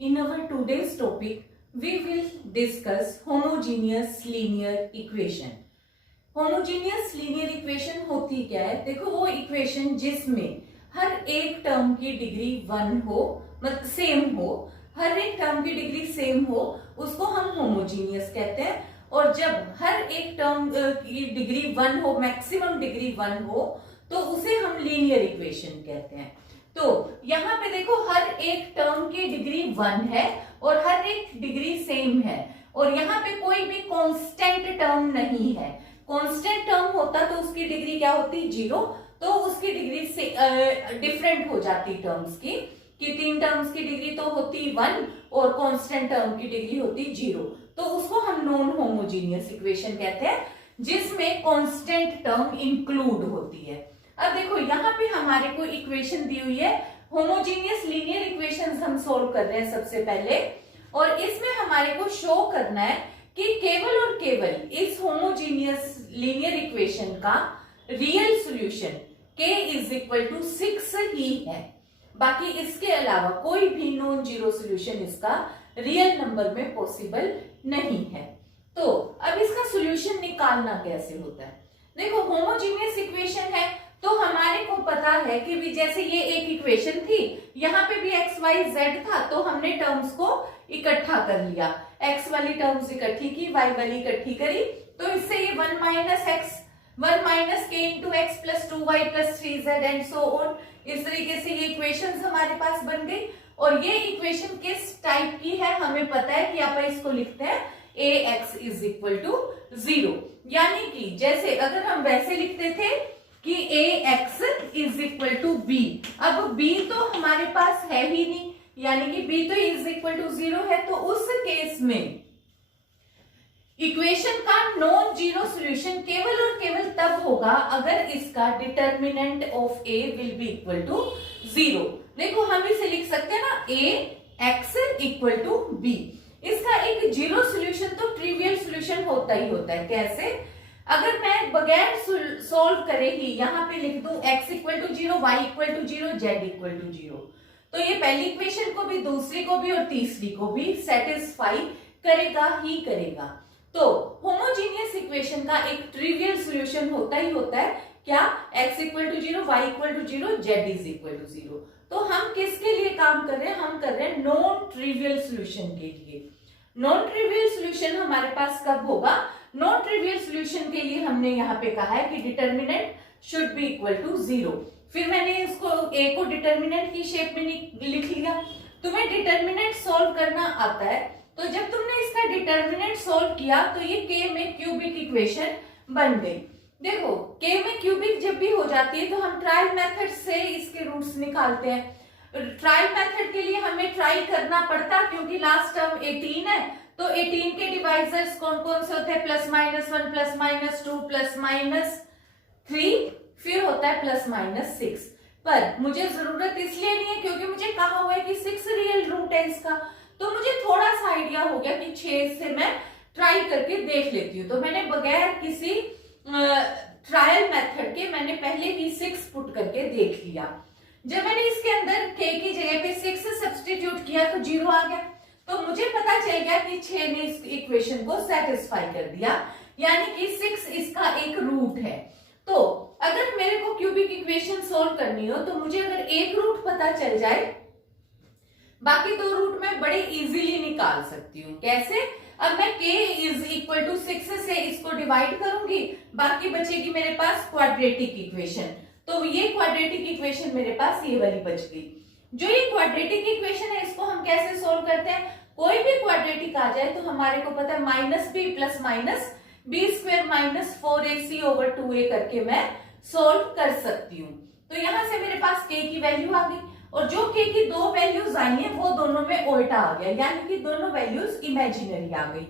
In our today's topic, we will discuss homogeneous linear equation. Homogeneous linear equation होती क्या है? देखो, वो इक्वेशन जिसमें हर एक टर्म की डिग्री 1 हो, मतलब सेम हो, हर एक टर्म की डिग्री सेम हो, उसको हम होमोजीनियस कहते हैं। और जब हर एक टर्म की डिग्री 1 हो, मैक्सिमम डिग्री 1 हो, तो उसे हम लीनियर इक्वेशन कहते हैं। तो यहाँ पे देखो, हर एक टर्म की डिग्री 1 है और हर एक डिग्री सेम है, और यहाँ पे कोई भी कांस्टेंट टर्म नहीं है। कांस्टेंट टर्म होता तो उसकी डिग्री क्या होती? 0। तो उसकी डिग्री से डिफरेंट हो जाती टर्म्स की, कि 3 टर्म्स की डिग्री तो होती 1 और कांस्टेंट टर्म की डिग्री होती 0। तो उसको हम नॉन होमोजीनियस इक्वेशन कहते हैं, जिसमें कांस्टेंट टर्म इंक्लूड होती है। अब देखो, यहाँ पे हमारे को इक्वेशन दी हुई है, होमोजीनियस लीनियर इक्वेशंस हम सोल्व कर रहे हैं सबसे पहले, और इसमें हमारे को शो करना है कि केवल और केवल इस होमोजीनियस लीनियर इक्वेशन का रियल सॉल्यूशन k = 6 ही है। बाकी इसके अलावा कोई भी नॉन जीरो सॉल्यूशन इसका रियल नंबर में पॉसिबल नहीं है। तो अब इसका सॉल्यूशन निकालना कैसे होता है? देखो, होमोजीनियस इक्वेशन है तो हमारे को पता है कि भी जैसे ये एक इक्वेशन थी, यहाँ पे भी x y z था, तो हमने टर्म्स को इकट्ठा कर लिया। x वाली टर्म्स इकट्ठी की, y वाली इकट्ठी करी, तो इससे ये 1 - k × x + 2y + 3z and so on, इस तरीके से ये इक्वेशंस हमारे पास बन गई। और ये इक्वेशन किस टाइप की है हमें पता है कि आप इसको लिखते हैं ax = 0। यानी कि जैसे अगर हम वैसे लिखते थे कि ax = b, अब b तो हमारे पास है ही नहीं, यानी कि b तो = 0 है। तो उस केस में इक्वेशन का नॉन जीरो सॉल्यूशन केवल और केवल तब होगा अगर इसका determinant of a will be = 0। देखो, हम इसे लिख सकते हैं ना, ax = b। इसका एक जीरो सॉल्यूशन तो ट्रिवियल सॉल्यूशन होता ही होता है। कैसे? अगर मैं बगैर सॉल्व करे ही यहाँ पे लिख दूं x = 0, y = 0, z = 0, तो ये पहली इक्वेशन को भी, दूसरी को भी और तीसरी को भी सेटिस्फाई करेगा ही करेगा। तो होमोजीनियस इक्वेशन का एक ट्रिवियल सॉल्यूशन होता ही होता है क्या? x = 0, y = 0, z = 0। तो हम किसके लिए काम कर रहे हैं? हम कर रहे हैं नॉन ट्रिवियल सॉल्यूशन के लिए। नॉन ट्रिवियल सॉल्यूशन हमारे पास कब होगा? नॉन ट्रिवियल सॉल्यूशन के लिए हमने यहाँ पे कहा है कि डिटर्मिनेंट शुड बी = 0। फिर मैंने इसको a को डिटर्मिनेंट की शेप में लिख लिया। तुम्हें डिटर्मिनेंट सॉल्व करना आता है, तो जब तुमने इसका डिटर्मिनेंट सॉल्व किया तो ये k में क्यूबिक इक्वेशन बन गई। देखो, k में क्यूबिक जब भी हो जाती है तो हम ट्रायल मेथड से इसके रूट्स निकालते हैं। ट्रायल मेथड के लिए हमें ट्राई करना पड़ता, क्योंकि लास्ट टर्म 18 है, तो 18 के डिवाइजर्स कौन कौन से होते हैं? +-1, +-2, +-3, फिर होता है +-6। पर मुझे जरूरत इसलिए नहीं है क्योंकि मुझे कहा हुआ है कि 6 रियल रूट है इसका, तो मुझे थोड़ा सा आइडिया हो गया कि 6 से मैं ट्राई करके देख लेती हूँ। तो मैंने बगैर किसी ट्रायल मेथड के मैंने पहले ही 6 पुट करके देख लिया। जब मैंने इसके अंदर k की जगह पे 6 सब्स्टिट्यूट किया तो 0 आ गया, तो मुझे पता चल गया कि 6 ने इस इक्वेशन को सेटिस्फाई कर दिया, यानी कि 6 इसका एक रूट है। तो अगर मेरे को क्यूबिक इक्वेशन सोल्व करनी हो तो मुझे अगर एक रूट पता चल जाए, बाकी 2 रूट मैं बड़े इजीली निकाल सकती हूँ। कैसे? अब मैं k = 6 से इसको डिवाइड करूंगी, बाकी बचेगी मेरे पास क्वाड्रेटिक इक्वेशन। तो ये क्वाड्रेटिक इक्वेशन मेरे पास ये वाली बच गई। जो ये क्वाड्रेटिक इक्वेशन है, इसको हम कैसे सोल्व करते हैं? कोई भी क्वाड्रेटिक आ जाए तो हमारे को पता है -b + -b² - 4ac/2a करके मैं सोल्व कर सकती हूँ। तो यहां से मेरे पास k की वैल्यू आ गई, और जो k की 2 वैल्यूज आई हैं वो दोनों में उल्टा आ गया, यानी कि दोनों वैल्यूज इमेजिनरी आ गई।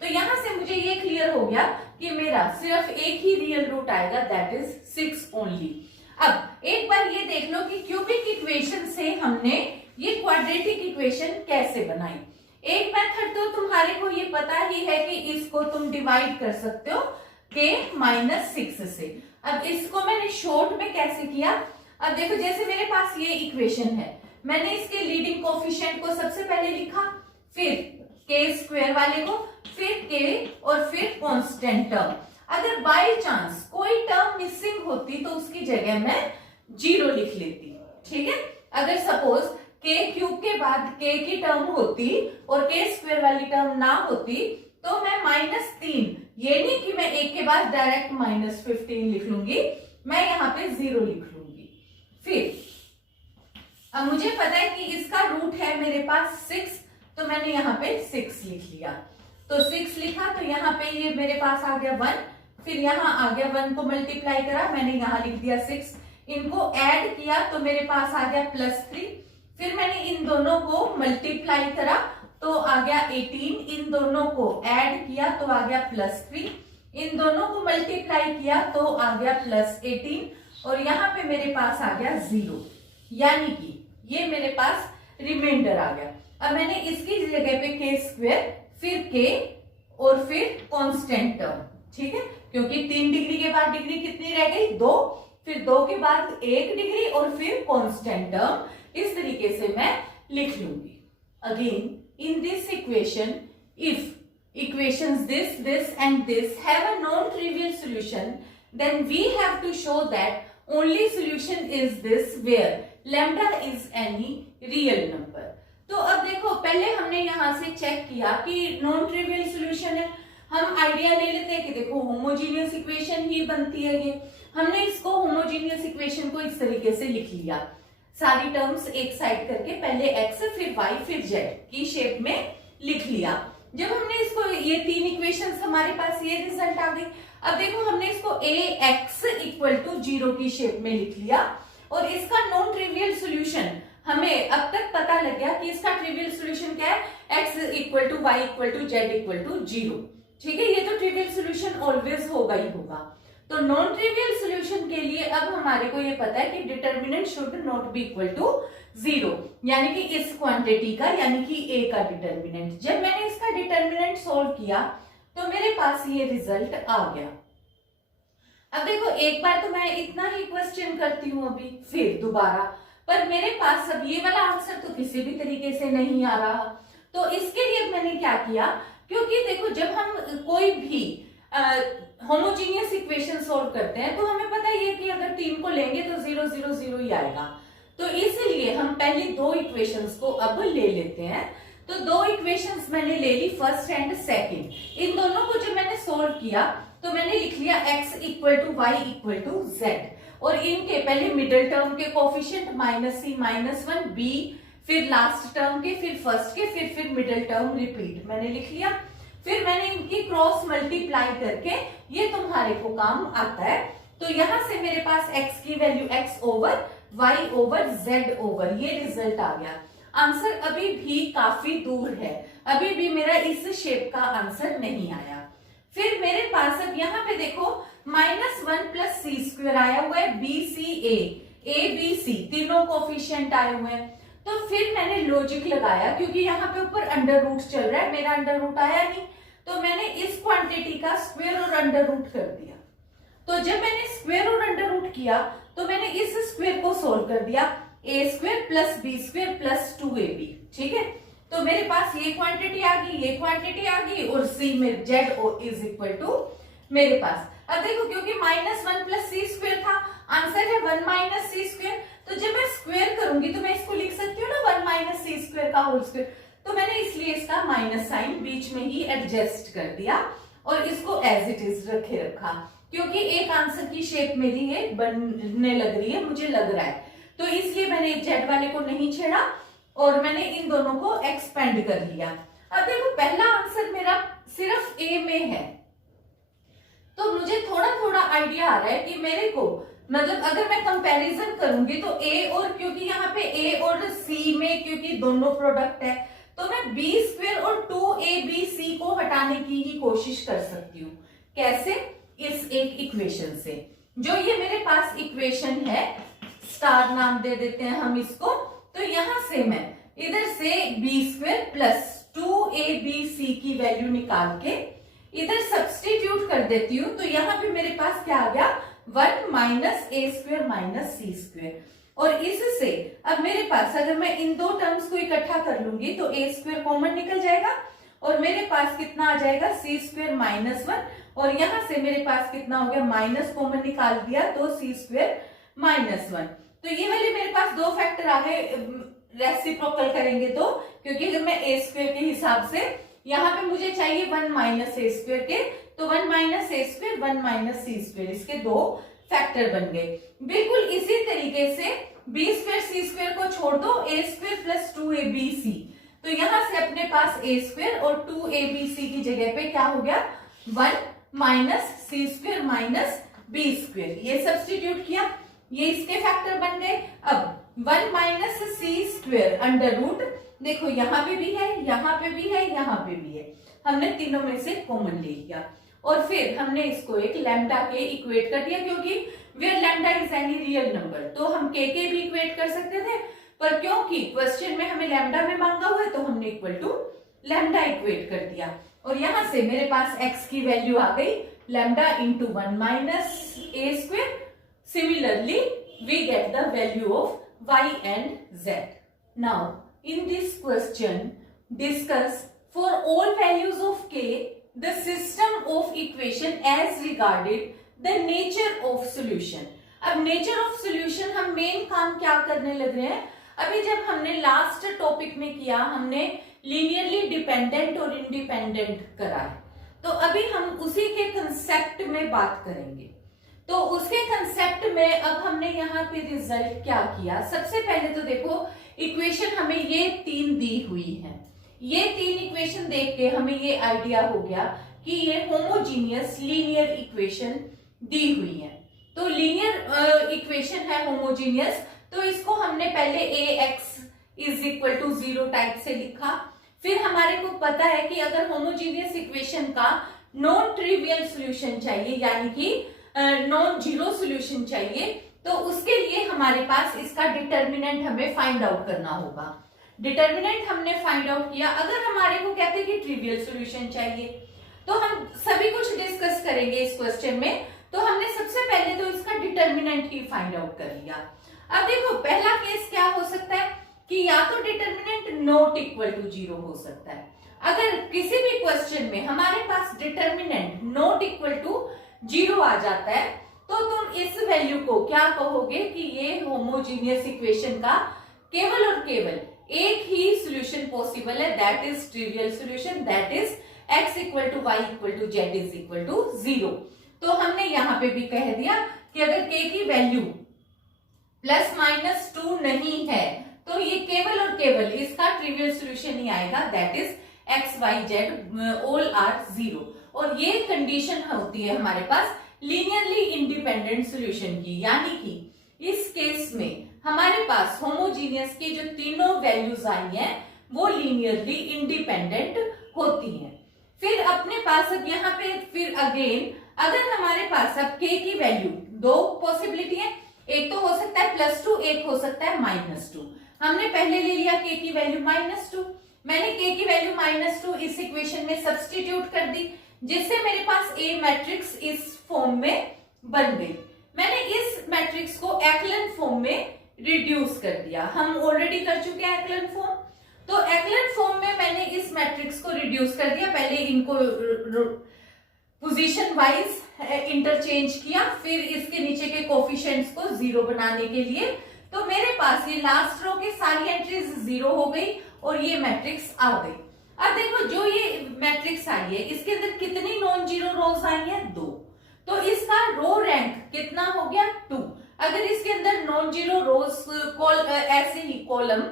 तो यहां से मुझे ये क्लियर हो गया कि मेरा सिर्फ एक ही रियल रूट आएगा, दैट इज 6 ओनली। अब एक बार ये देख लो कि क्यूबिक इक्वेशन से हमने ये क्वाड्रेटिक इक्वेशन कैसे बनाई। एक मेथड तो तुम्हारे को ये पता ही है कि इसको तुम डिवाइड कर सकते हो k - 6 से। अब इसको मैंने शॉर्ट में कैसे किया? अब देखो, जैसे मेरे पास ये इक्वेशन है, मैंने इसके लीडिंग कोफिशिएंट को सबसे पहले पहले लिखा, फिर के स्क्वायर वाले को, फिर के और फिर कांस्टेंट टर्म। अगर बाय चांस कोई टर्म मिसिंग होती तो उसकी जगह मैं 0 लिख लेती, ठीक है। अगर सपोज के क्यूब के बाद के की टर्म होती और के स्क्वायर वाली टर्म ना होती तो मैं -3, ये नहीं कि मैं एक के बाद डायरेक्ट -15 लिख लूंगी, मैं यहाँ पे 0 लिख लूंगी। फिर अब मुझे पता है कि इसका रूट है मेरे पास 6, तो मैंने यहाँ पे 6 लिख लिया। तो 6 लिखा तो यहाँ पे ये मेरे पास आ गया 1, फिर यहाँ आ गया 1 को मल्टीप्लाई करा, मैंने यहाँ लिख दिया 6, इनको ऐड किया तो मेरे पास आ गया +3, फिर मैंने इन दोनों को मल्टीप्लाई करा तो आ गया 18, इन दोनों को ऐड किया तो आ गया +3, इन दोनों को मल्टीप्लाई किया तो आ गया +18 और यहाँ पे मेरे पास आ गया 0, यानी कि ये मेरे पास रिमाइंडर आ गया। अब मैंने इसकी जगह पे के स्क्वायर, फिर के और फिर कांस्टेंट टर्म, ठीक है, क्योंकि 3 डिग्री के बाद डिग्री कितनी रह गई 2, फिर 2 के बाद 1 डिग्री और फिर कांस्टेंट टर्म, इस तरीके से मैं लिख लूंगी। Again in this equation, if equations this and this have a non-trivial solution, then we have to show that only solution is this where lambda is any real number। तो अब देखो, पहले हमने यहां से चेक किया कि नॉन ट्रिवियल सोल्यूशन है, हम आइडिया ले लेते हैं कि देखो होमोजीनियस इक्वेशन ही बनती है ये। हमने इसको होमोजीनियस इक्वेशन को इस तरीके से लिख लिया, सारी टर्म्स एक साइड करके, पहले x फिर y फिर z की शेप में लिख लिया। जब हमने इसको, ये 3 इक्वेशंस हमारे पास, ये रिजल्ट आ गई। अब देखो हमने इसको ax = 0 की शेप में लिख लिया और इसका नॉन ट्रिवियल सोल्यूशन हमें अब तक पता लग गया कि इसका ट्रिवियल सोल्यूशन क्या है, x = y = z = 0, ठीक है। ये तो ट्रिवियल सोल्यूशन ऑलवेज होगा ही होगा। तो नॉन ट्रिवियल सोल्यूशन के लिए अब हमारे को ये पता है कि determinant should not be equal to 0, यानी कि इस क्वांटिटी का, यानी कि a का डिटर्मिनेंट। जब मैंने इसका डिटर्मिनेंट सॉल्व किया तो मेरे पास ये रिजल्ट आ गया। अब देखो, एक बार तो मैं इतना ही क्वेश्चन करती हूँ अभी, फिर दोबारा, पर मेरे पास अब ये वाला आंसर तो किसी भी तरीके से नहीं आ रहा। तो इसके लिए मैंने क्या किया, क्योंकि देखो जब हम कोई भी होमोजीनियस इक्वेशन सॉल्व करते हैं तो हमें पता ही है कि अगर 3 को लेंगे तो 0 0 0 ही आएगा। तो इसलिए हम पहले 2 इक्वेशंस को अब ले लेते हैं। तो 2 इक्वेशंस मैंने ले ली, फर्स्ट एंड सेकंड। इन दोनों को जब मैंने सॉल्व किया तो मैंने लिख लिया x = y = z, और इनके पहले मिडिल टर्म के कोफिशिएंट -c -1 b, फिर लास्ट टर्म के, फिर फर्स्ट के, फिर मिडिल टर्म रिपीट मैंने लिख लिया। फिर मैंने इनकी क्रॉस मल्टीप्लाई करके, ये तुम्हारे को काम आता है। तो यहां से मेरे पास x की वैल्यू x/y/z, ये रिजल्ट आ गया। आंसर अभी भी काफी दूर है, अभी भी मेरा इस शेप का आंसर नहीं आया। फिर मेरे पास अब यहाँ पे देखो -1 + c² आया हुआ है, BCA, ABC तीनों कोफिशिएंट आए हुए हैं। तो फिर मैंने लॉजिक लगाया, क्योंकि यहाँ पे ऊपर अंडर रूट चल रहा है, मेरा अंडर रूट आया नहीं, तो मैंने इस क्वांटिटी का स्क्वायर और अंडर रूट कर दिया। तो जब मैंने स्क्वायर और अंडर रूट किया तो मैंने इस स्क्वायर को सोल्व कर दिया, a² + b² + 2ab, ठीक है। तो मेरे पास ये क्वांटिटी आ गई, ये क्वांटिटी आ गई, और c में z = मेरे पास। अब देखो, क्योंकि -1 + c² था, आंसर है 1 - c², तो जब मैं स्क्वायर करूंगी तो मैं इसको लिख सकती हूँ ना 1 - c² का होल स्क्वायर। तो मैंने इसलिए इसका माइनस साइन बीच में ही एडजस्ट कर दिया और इसको एज इट इज रखा, क्योंकि एक आंसर की शेप मेरी ये बनने लग रही है, मुझे लग रहा है। तो इसलिए मैंने जेड वाले को नहीं छेड़ा और मैंने इन दोनों को एक्सपेंड कर लिया। अब देखो, पहला आंसर मेरा सिर्फ ए में है, तो मुझे थोड़ा थोड़ा आइडिया आ रहा है कि मेरे को, मतलब अगर मैं कंपैरिजन करूंगी तो ए, और क्योंकि यहाँ पे ए और सी में क्योंकि दोनों प्रोडक्ट है, तो मैं b² और 2abc को हटाने की ही कोशिश कर सकती हूँ। कैसे? इस एक इक्वेशन से, जो ये मेरे पास इक्वेशन है, स्टार नाम दे देते हैं हम इसको। तो यहां से मैं इधर से b² + 2abc की वैल्यू निकाल के इधर सब्स्टिट्यूट कर देती हूँ। तो यहाँ पे मेरे पास क्या आ गया, 1 - a² - c²। और इससे अब मेरे पास अगर मैं इन दो टर्म्स को इकट्ठा कर लूंगी तो ए स्क्वायर कॉमन निकल जाएगा और मेरे पास कितना आ जाएगा सी स्क्वायर माइनस 1 और यहां से मेरे पास कितना हो गया माइनस कॉमन निकाल दिया तो सी स्क्वायर माइनस 1। तो ये वाले मेरे पास दो फैक्टर आ गए रेसिप्रोकल करेंगे तो, क्योंकि अगर मैं ए स्क्वायर के हिसाब से यहाँ पे मुझे चाहिए 1 माइनस ए स्क्वायर के, तो 1 minus a square 1 minus C square इसके दो फैक्टर बन गए। बिल्कुल इसी तरीके से बी स्क्वायर सी स्क्वायर को छोड़ दो, ए स्क्वायर प्लस 2abc, तो यहां से अपने पास ए स्क्वायर और 2abc की जगह पे क्या हो गया 1 माइनस सी स्क्वायर माइनस बी स्क्वायर, ये सब्स्टिट्यूट किया, ये इसके फैक्टर बन गए। अब 1 माइनस सी स्क्वायर अंडर रूट, देखो यहाँ पे भी है, यहाँ पे भी है, यहाँ पे भी है, हमने तीनों में से कॉमन ले लिया और फिर हमने इसको एक लैम्डा के इक्वेट कर दिया, क्योंकि where lambda is any real number तो हम के भी इक्वेट कर सकते थे, पर क्योंकि क्वेश्चन में हमें लैम्डा में मांगा हुआ है तो हमने इक्वल टू लैम्डा इक्वेट कर दिया और यहां से मेरे पास x की वैल्यू आ गई lambda into 1 minus a square. Similarly we get the value of y and z। Now in this question discuss for all values of k the system of equation as regarded the nature of solution। अब nature of solution हम main काम क्या करने लग रहे हैं, अभी जब हमने लास्ट टॉपिक में किया हमने लीनियरली डिपेंडेंट और इंडिपेंडेंट करा है, तो अभी हम उसी के कंसेप्ट में बात करेंगे। तो उसके कंसेप्ट में अब हमने यहाँ पे रिजल्ट क्या किया, सबसे पहले तो देखो इक्वेशन हमें ये तीन दी हुई है, ये तीन इक्वेशन देख के हमें ये आइडिया हो गया कि ये होमोजीनियस लीनियर इक्वेशन दी हुई है। तो लीनियर इक्वेशन है होमोजीनियस, तो इसको हमने पहले ax is equal to 0 type से लिखा। फिर हमारे को पता है कि अगर होमोजीनियस इक्वेशन का नॉन ट्रिवियल सोल्यूशन चाहिए, यानी कि नॉन जीरो सोल्यूशन चाहिए, तो उसके लिए हमारे पास इसका डिटर्मिनेंट हमें फाइंड आउट करना होगा। डिटर्मिनेंट हमने फाइंड आउट किया। अगर हमारे को कहते हैं कि ट्रिवियल सॉल्यूशन चाहिए, तो हम सभी कुछ डिस्कस करेंगे इस क्वेश्चन में, तो हमने सबसे पहले तो इसका डिटर्मिनेंट ही फाइंड आउट कर लिया। अब देखो पहला केस क्या हो सकता है कि या तो डिटर्मिनेंट नॉट इक्वल टू 0 हो सकता है। अगर किसी भी क्वेश्चन में हमारे पास डिटर्मिनेंट नॉट इक्वल टू 0 आ जाता है, तो तुम इस वैल्यू को क्या कहोगे कि ये होमोजीनियस इक्वेशन का केवल और केवल एक ही सॉल्यूशन पॉसिबल है, that is trivial solution, that is x equal to Y equal to Z is equal to 0। तो हमने यहां पे भी कह दिया कि अगर k की वैल्यू प्लस माइनस 2 नहीं है तो ये केवल और केवल इसका ट्रिवियल सॉल्यूशन ही आएगा, that is x y z all are 0। और ये कंडीशन होती है हमारे पास लीनियरली इंडिपेंडेंट सॉल्यूशन की, यानी कि इस केस में हमारे पास होमोजीनियस की जो तीनों वैल्यूज आई हैं वो लीनियरली इंडिपेंडेंट होती हैं। फिर अपने पास अब यहाँ पे फिर अगेन अगर हमारे पास अब k की वैल्यू दो पॉसिबिलिटी है, एक तो हो सकता है +2, एक हो सकता है -2। हमने पहले ले लिया k की वैल्यू -2, मैंने k की वैल्यू -2 इस इक्वेशन में सब्स्टिट्यूट कर दी, जिससे मेरे पास A मैट्रिक्स इस फॉर्म में बन गई। मैंने इस मैट्रिक्स को एक्लन फॉर्म में रिड्यूस कर दिया, हम ऑलरेडी कर चुके हैं एक्लन फॉर्म। तो एक्लन फॉर्म में मैंने इस मैट्रिक्स को रिड्यूस कर दिया, पहले इनको पोजीशन वाइज इंटरचेंज किया, फिर इसके नीचे के कोफिशिएंट्स को 0 बनाने के लिए, तो मेरे पास ये लास्ट रो की सारी एंट्रीज 0 हो गई और ये मैट्रिक्स आ गई। अब देखो जो ये मैट्रिक्स आई है इसके अंदर कितनी नॉन जीरो रोज आई है, 2, तो इसका रो रैंक कितना हो गया 2। अगर इसके अंदर नॉन जीरो रोज ऐसे ही कॉलम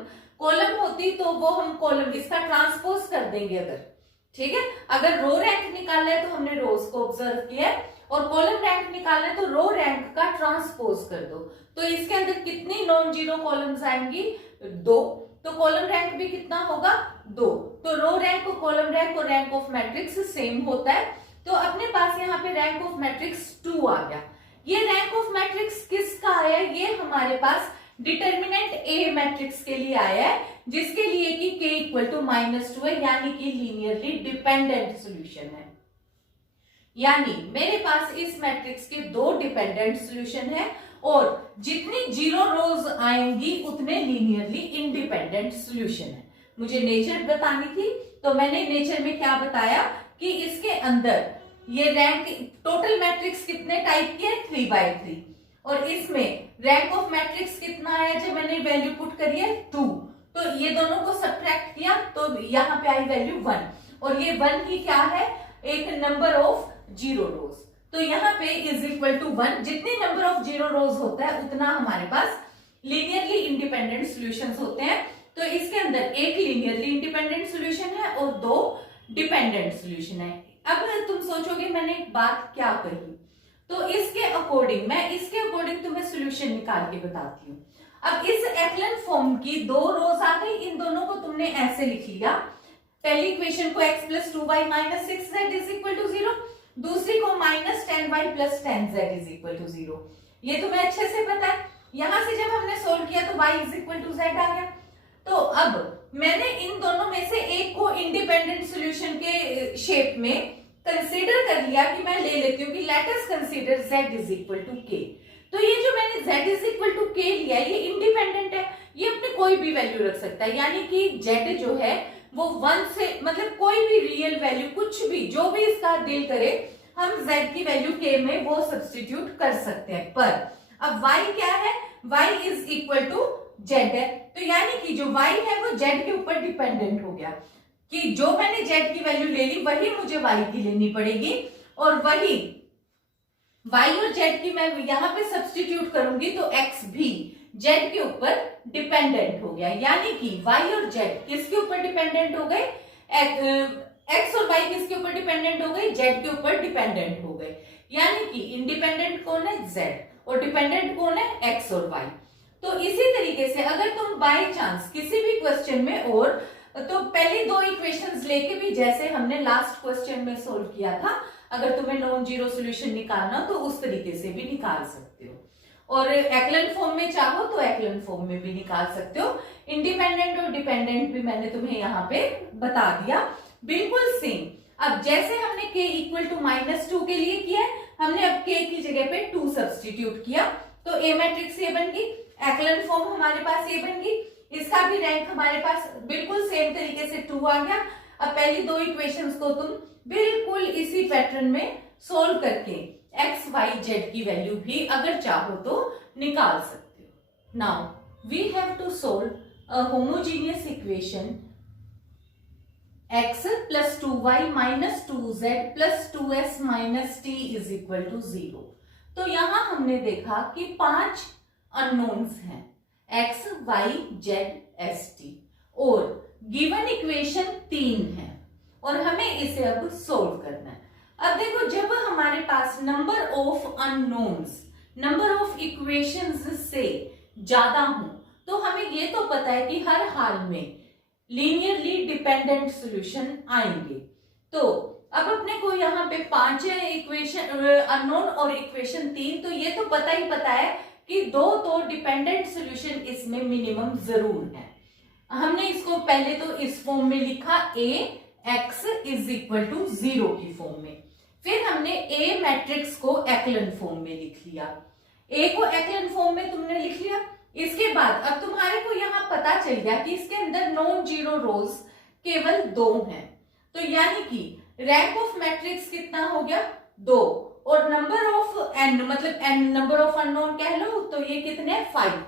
होती तो वो हम कॉलम इसका ट्रांसपोज कर देंगे अगर, ठीक है। अगर रो रैंक निकालना है तो हमने रोज को ऑब्जर्व किया है, और कॉलम रैंक निकालना है तो रो रैंक का ट्रांसपोज कर दो, तो इसके अंदर कितनी नॉन जीरो कॉलम्स आएंगी 2, तो कॉलम रैंक भी कितना होगा 2। तो रो रैंक और कॉलम रैंक और रैंक ऑफ मैट्रिक्स सेम होता है, तो अपने पास यहाँ पे रैंक ऑफ मैट्रिक्स 2 आ गया। ये रैंक ऑफ मैट्रिक्स किसका आया, ये हमारे पास डिटर्मिनेंट ए मैट्रिक्स के लिए आया है, जिसके लिए कि k इक्वल टू -2 है, यानी कि लीनियरली डिपेंडेंट सॉल्यूशन है। यानी मेरे पास इस मैट्रिक्स के 2 डिपेंडेंट सॉल्यूशन है और जितनी जीरो रोज आएंगी उतने लीनियरली इंडिपेंडेंट सॉल्यूशन है। मुझे नेचर बतानी थी, तो मैंने नेचर में क्या बताया कि इसके अंदर ये रैंक टोटल मैट्रिक्स कितने टाइप की है 3/3 और इसमें रैंक ऑफ मैट्रिक्स कितना आया जब मैंने वैल्यू पुट करी है 2, तो ये दोनों को सब्ट्रैक्ट किया तो यहाँ पे आई वैल्यू 1 और ये 1 ही क्या है एक नंबर ऑफ जीरो रोज, तो यहाँ पे इज इक्वल टू 1। जितने नंबर ऑफ जीरो रोज होता है उतना हमारे पास लीनियरली इंडिपेंडेंट सॉल्यूशंस होते हैं। तो इसके अंदर एक लीनियरली इंडिपेंडेंट सॉल्यूशन है और 2 डिपेंडेंट सॉल्यूशन है। अब तुम सोचोगे मैंने एक बात क्या कही, तो इसके अकॉर्डिंग तुम्हें सॉल्यूशन निकाल के बताती हूँ। अब इस एक्लन फॉर्म की 2 रोज आ गई, इन दोनों को तुमने ऐसे लिख लिया, पहली इक्वेशन को x + 2y - 6z = 0, दूसरी को -10y + 10z = 0। ये तुम्हें अच्छे से पता है। यहां से जब हमने सोल्व किया तो y = z आ गया। तो अब मैंने इन दोनों में से एक को इंडिपेंडेंट सॉल्यूशन के शेप में कंसीडर कर लिया कि मैं ले लेती हूँ कि let us consider z = k। तो ये जो मैंने z = k लिया ये इंडिपेंडेंट है, ये अपने कोई भी वैल्यू रख सकता है, यानी कि z जो है वो 1 से मतलब कोई भी रियल वैल्यू कुछ भी जो भी इसका दिल करे हम z की वैल्यू k में वो सब्स्टिट्यूट कर सकते हैं। पर अब y क्या है, y = z है, तो यानी कि जो y है वो z के ऊपर डिपेंडेंट हो गया कि जो मैंने z की वैल्यू ले ली वही मुझे y की लेनी पड़ेगी और वही y और z की मैं यहां पे सब्स्टिट्यूट करूंगी तो x भी z के ऊपर डिपेंडेंट हो गया, यानी कि y और z किसके ऊपर डिपेंडेंट हो गए, x और y किसके ऊपर डिपेंडेंट हो गए, z के ऊपर डिपेंडेंट हो गए, यानी कि इंडिपेंडेंट कौन है z और डिपेंडेंट कौन है x और y। तो इसी तरीके से अगर तुम बाय चांस किसी भी क्वेश्चन में और तो पहली 2 इक्वेशंस लेके भी जैसे हमने लास्ट क्वेश्चन में सोल्व किया था, अगर तुम्हें नॉन जीरो सॉल्यूशन निकालना तो उस तरीके से भी निकाल सकते हो और एक्लन फॉर्म में चाहो तो एक्लन फॉर्म में भी निकाल सकते हो। इंडिपेंडेंट और डिपेंडेंट भी मैंने तुम्हें यहाँ पे बता दिया बिल्कुल सेम। अब जैसे हमने k = -2 के लिए किया है, हमने अब k की जगह पे 2 सब्स्टिट्यूट किया तो ए मैट्रिक्स ये बन गई, एक्लन फॉर्म हमारे पास ये बन गई, इसका भी रैंक हमारे पास बिल्कुल सेम तरीके से 2 आ गया। अब पहली 2 इक्वेशंस को तुम बिल्कुल इसी पैटर्न में सोल्व करके x y z की वैल्यू भी अगर चाहो तो निकाल सकते हो। Now we have to solve a homogeneous equation x + 2y - 2z + 2s - t = 0। तो यहां हमने देखा कि 5 अननोन्स हैं x y z s t और गिवन इक्वेशन 3 है और हमें इसे अब सोल्व करना है। अब देखो जब हमारे पास number of unknowns number of equations से ज्यादा हो तो हमें ये तो पता है कि हर हाल में लीनियरली डिपेंडेंट सॉल्यूशन आएंगे। तो अब अपने को यहाँ पे 5 इक्वेशन अननोन और इक्वेशन 3, तो ये तो पता है कि 2 तो डिपेंडेंट सॉल्यूशन इसमें मिनिमम जरूर है। हमने इसको पहले तो इस फॉर्म में लिखा a x = 0 की फॉर्म में, फिर हमने a मैट्रिक्स को एक्लन फॉर्म में लिख लिया, a को एक्लन फॉर्म में तुमने लिख लिया। इसके बाद अब तुम्हारे को यहाँ पता चल गया कि इसके अंदर नॉन जीरो रोज केवल 2 हैं, तो यानी कि रैंक ऑफ मैट्रिक्स कितना हो गया 2 और नंबर ऑफ n मतलब n नंबर ऑफ अननोन कह लो तो ये कितने 5।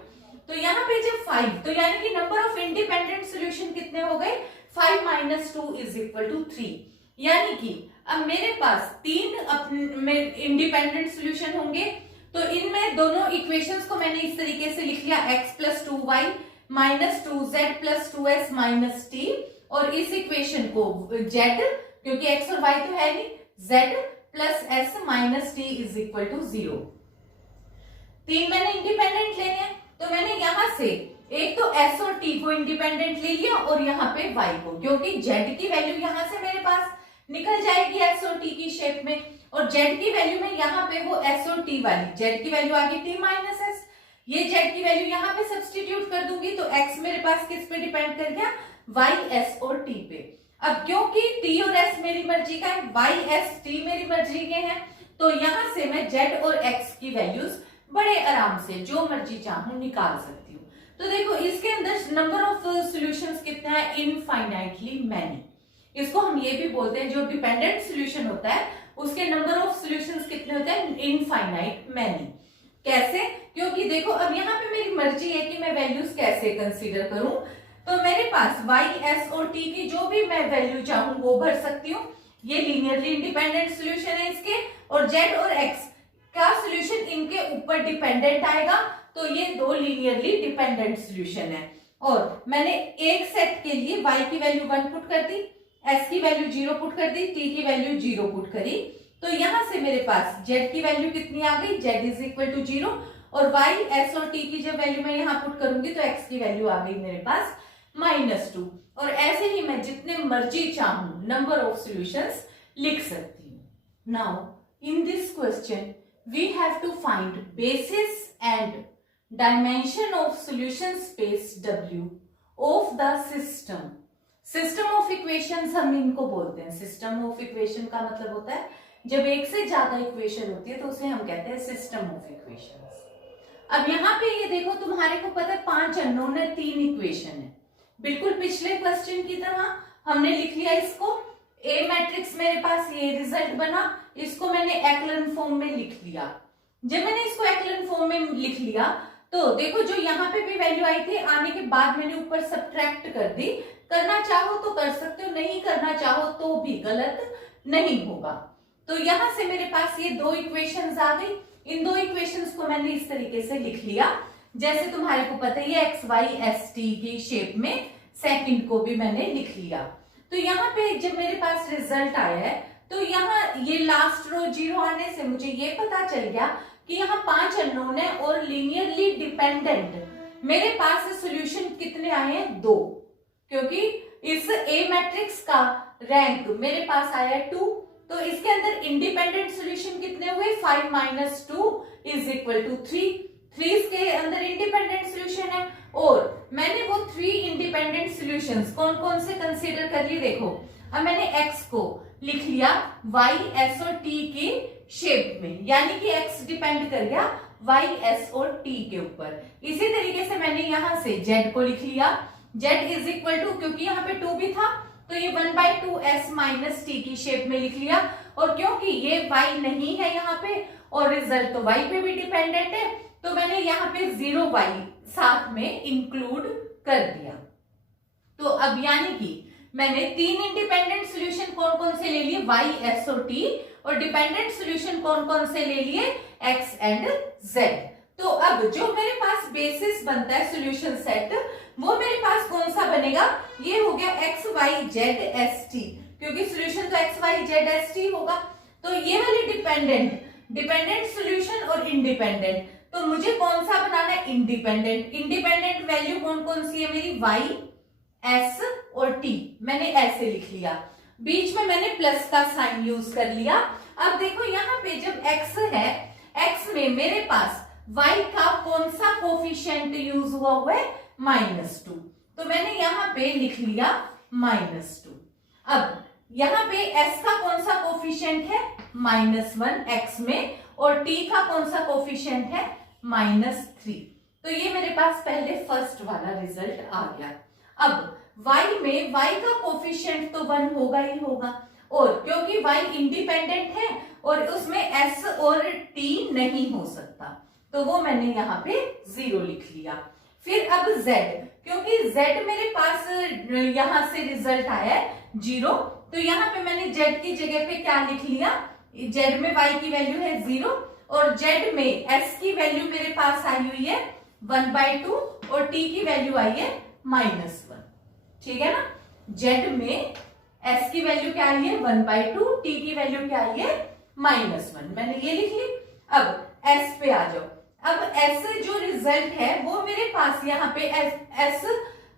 तो यहाँ पे जब 5 तो यानी कि नंबर ऑफ इंडिपेंडेंट सॉल्यूशन कितने हो गए 5 - 2 = 3, यानी कि अब मेरे पास 3 इंडिपेंडेंट सॉल्यूशन होंगे। तो इनमें दोनों इक्वेशंस को मैंने इस तरीके से लिख लिया x + 2y - 2z + 2s - t और इस इक्वेशन को z क्योंकि x और y तो है नहीं z + s - t = 0। 3 मैंने इंडिपेंडेंट लेने हैं तो मैंने यहां से एक तो s और t को इंडिपेंडेंट ले लिया और यहाँ पे y को, क्योंकि z की वैल्यू यहां से मेरे पास निकल जाएगी s और t की शेप में और z की वैल्यू में यहाँ पे वो s और t वाली z की वैल्यू आ गई t - s, ये z की वैल्यू यहाँ पे सब्स्टिट्यूट कर दूंगी तो x मेरे पास किस पे डिपेंड कर गया y s और t पे। अब क्योंकि t और s मेरी मर्जी का है y s t मेरी मर्जी के हैं तो यहां से मैं z और x की वैल्यूज बड़े आराम से जो मर्जी चाहूं निकाल सकती हूँ। तो देखो इसके अंदर नंबर ऑफ सॉल्यूशंस कितना है, इनफाइनाइटली मैनी। इसको हम ये भी बोलते हैं, जो डिपेंडेंट सॉल्यूशन होता है उसके नंबर ऑफ सॉल्यूशंस कितने होते हैं, इनफाइनाइट मैनी। कैसे, क्योंकि देखो अब यहाँ पे मेरी मर्जी है कि मैं वैल्यूज कैसे कंसीडर करूं। तो मेरे पास y, s और t की जो भी मैं वैल्यू चाहूं वो भर सकती हूँ। ये लीनियरली इंडिपेंडेंट सॉल्यूशन है इसके, और z और x का सॉल्यूशन इनके ऊपर डिपेंडेंट आएगा, तो ये दो लीनियरली डिपेंडेंट सॉल्यूशन है। और मैंने एक सेट के लिए y की वैल्यू 1 पुट कर दी, s की वैल्यू 0 पुट कर दी, t की वैल्यू 0 पुट करी। तो यहां से मेरे पास z की वैल्यू कितनी आ गई, z इज इक्वल टू 0, और y, s और t की जब वैल्यू मैं यहां पुट करूंगी तो x की वैल्यू आ गई मेरे पास -2। और ऐसे ही मैं जितने मर्जी चाहूं नंबर ऑफ सॉल्यूशंस लिख सकती हूं। Now in this question we have to find basis and dimension of solution space W of the system. System of equations हम इनको बोलते हैं। सिस्टम ऑफ इक्वेशन का मतलब होता है जब एक से ज्यादा इक्वेशन होती है तो उसे हम कहते हैं सिस्टम ऑफ इक्वेशंस। अब यहाँ पे ये देखो तुम्हारे को पता है 5 अननोन है, 3 इक्वेशन है। बिल्कुल पिछले क्वेश्चन की तरह हमने लिख लिया इसको ए मैट्रिक्स, मेरे पास ये रिजल्ट बना, इसको मैंने एक्लन फॉर्म में लिख लिया। जब मैंने इसको एक्लन फॉर्म में लिख लिया तो देखो जो यहाँ पे भी वैल्यू आई थी आने के बाद मैंने ऊपर सब्ट्रैक्ट कर दी। करना चाहो तो कर सकते हो, नहीं करना चाहो तो भी गलत नहीं होगा। तो यहां से मेरे पास ये दो इक्वेशंस आ गई। इन दो इक्वेशंस को मैंने इस तरीके से लिख लिया जैसे तुम्हारे को पता है, ये एक्स वाई एस टी की शेप में सेकंड को भी मैंने लिख लिया। तो यहाँ पे जब मेरे पास रिजल्ट आया है तो यहाँ ये लास्ट रो 0 आने से मुझे ये पता चल गया कि यहाँ 5 अननोन है और लीनियरली डिपेंडेंट मेरे पास सॉल्यूशन कितने आए हैं, 2, क्योंकि इस ए मैट्रिक्स का रैंक मेरे पास आया 2। तो इसके अंदर इंडिपेंडेंट सॉल्यूशन कितने हुए, 5 - 2 = 3। 3 के अंदर इंडिपेंडेंट सॉल्यूशन है और मैंने वो 3 इंडिपेंडेंट सॉल्यूशंस कौन कौन से कंसीडर कर लिए। देखो अब मैंने x को लिख लिया y, s और t की शेप में, यानी कि x डिपेंड कर गया y, s और t के ऊपर। इसी तरीके से मैंने यहां से z को लिख लिया, z = क्योंकि यहाँ पे 2 भी था तो ये 1/2 s - t की शेप में लिख लिया। और क्योंकि ये y नहीं है यहाँ पे और रिजल्ट तो y पे भी डिपेंडेंट है तो मैंने यहाँ पे 0y साथ में इंक्लूड कर दिया। तो अब यानी कि मैंने 3 इंडिपेंडेंट सॉल्यूशन कौन कौन से ले लिए, y, s और t, और डिपेंडेंट सॉल्यूशन कौन कौन से ले लिए, x एंड z। तो अब जो मेरे पास बेसिस बनता है सॉल्यूशन सेट, वो मेरे पास कौन सा बनेगा, ये हो गया x, y, z, s, t, क्योंकि सॉल्यूशन तो x, y, z, s, t होगा। तो ये वाली डिपेंडेंट सॉल्यूशन और इंडिपेंडेंट, तो मुझे कौन सा बनाना है, इंडिपेंडेंट। इंडिपेंडेंट वैल्यू कौन कौन सी है मेरी, y, s और t, मैंने ऐसे लिख लिया। बीच में मैंने प्लस का साइन यूज कर लिया। अब देखो यहाँ पे जब x है, x में मेरे पास y का कौन सा कोफिशिएंट यूज हुआ है, -2, तो मैंने यहाँ पे लिख लिया -2। अब यहाँ पे s का कौन सा कोफिशिएंट है, -1 x में, और t का कौन सा कोफिशिएंट है, -3। तो ये मेरे पास पहले फर्स्ट वाला रिजल्ट आ गया। अब y में y का कोफिशिएंट तो 1 होगा ही होगा, और क्योंकि y इंडिपेंडेंट है और उसमें s और t नहीं हो सकता तो वो मैंने यहाँ पे 0 लिख लिया। फिर अब z, क्योंकि z मेरे पास यहाँ से रिजल्ट आया है 0, तो यहाँ पे मैंने z की जगह पे क्या लिख लिया, z में y की वैल्यू है 0 और z में s की वैल्यू मेरे पास आई हुई है 1/2 और t की वैल्यू आई है -1। ठीक है ना, z में s की वैल्यू क्या आई है 1/2, t की वैल्यू क्या आई है -1, मैंने ये लिख ली। अब s पे आ जाओ। अब s जो रिजल्ट है वो मेरे पास यहाँ पे s,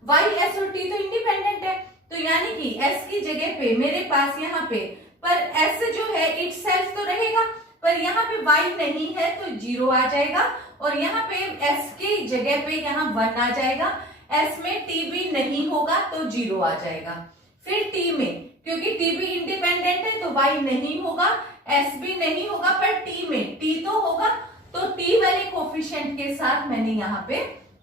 y, s और t तो इंडिपेंडेंट है, तो यानी कि s की जगह पे मेरे पास यहाँ पे पर s जो है इटसेल्फ तो रहेगा, पर यहाँ पे y नहीं है तो 0 आ जाएगा, और यहाँ पे s की जगह पे यहाँ 1 आ जाएगा, s में t भी नहीं होगा तो 0 आ जाएगा। फिर t में, क्योंकि t भी इंडिपेंडेंट है तो y नहीं होगा, s भी नहीं होगा, पर t में t तो होगा तो t वाले कोफिशिएंट के साथ मैंने यहाँ पे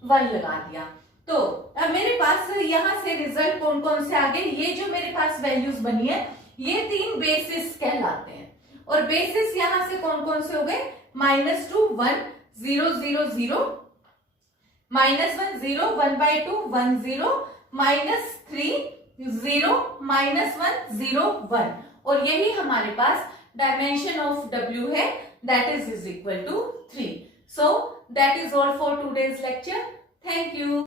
1 लगा दिया। तो अब मेरे पास यहाँ से रिजल्ट कौन कौन से आ गए, ये जो मेरे पास वैल्यूज बनी है ये 3 बेसिस कहलाते हैं। और बेसिस यहाँ से कौन कौन से हो गए, -2 1 0 0 0, -1 0 1/2 1 0, -3 0 -1 0 1। और यही हमारे पास डायमेंशन ऑफ W है, that is equal to 3. So that is all for today's lecture. Thank you.